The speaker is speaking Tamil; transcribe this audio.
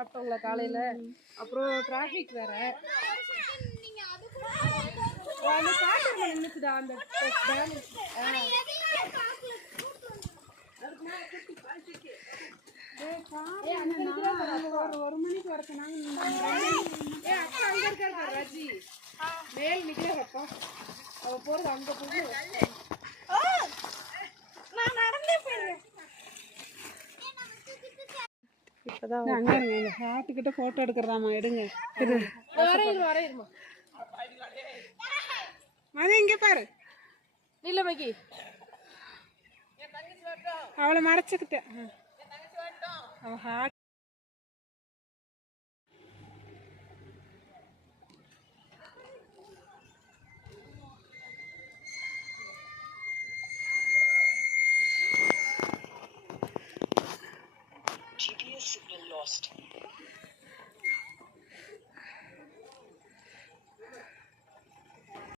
சாப்பிட்டோங்களா காலையில். அப்புறம் டிராஃபிக் வேற. அந்த காட்டு நின்றுச்சுடா அந்த டேம். ஒரு மணிக்கு வரணும். அங்க இருக்காரு ராஜி மேல் நிக்கிறப்பா. அவ போறது அங்க போய் நான் நடந்தே போயிருவேன். இப்பதான் அங்க இருங்க ஹாட்டுக்கிட்ட போட்டோ எடுக்கிறதாமா. எடுங்க வரையிருமா மதி இங்க பாரு. நீலமகி அவளை மறைச்சுக்கிட்டேன். அவ ஹாட் GPS signal lost.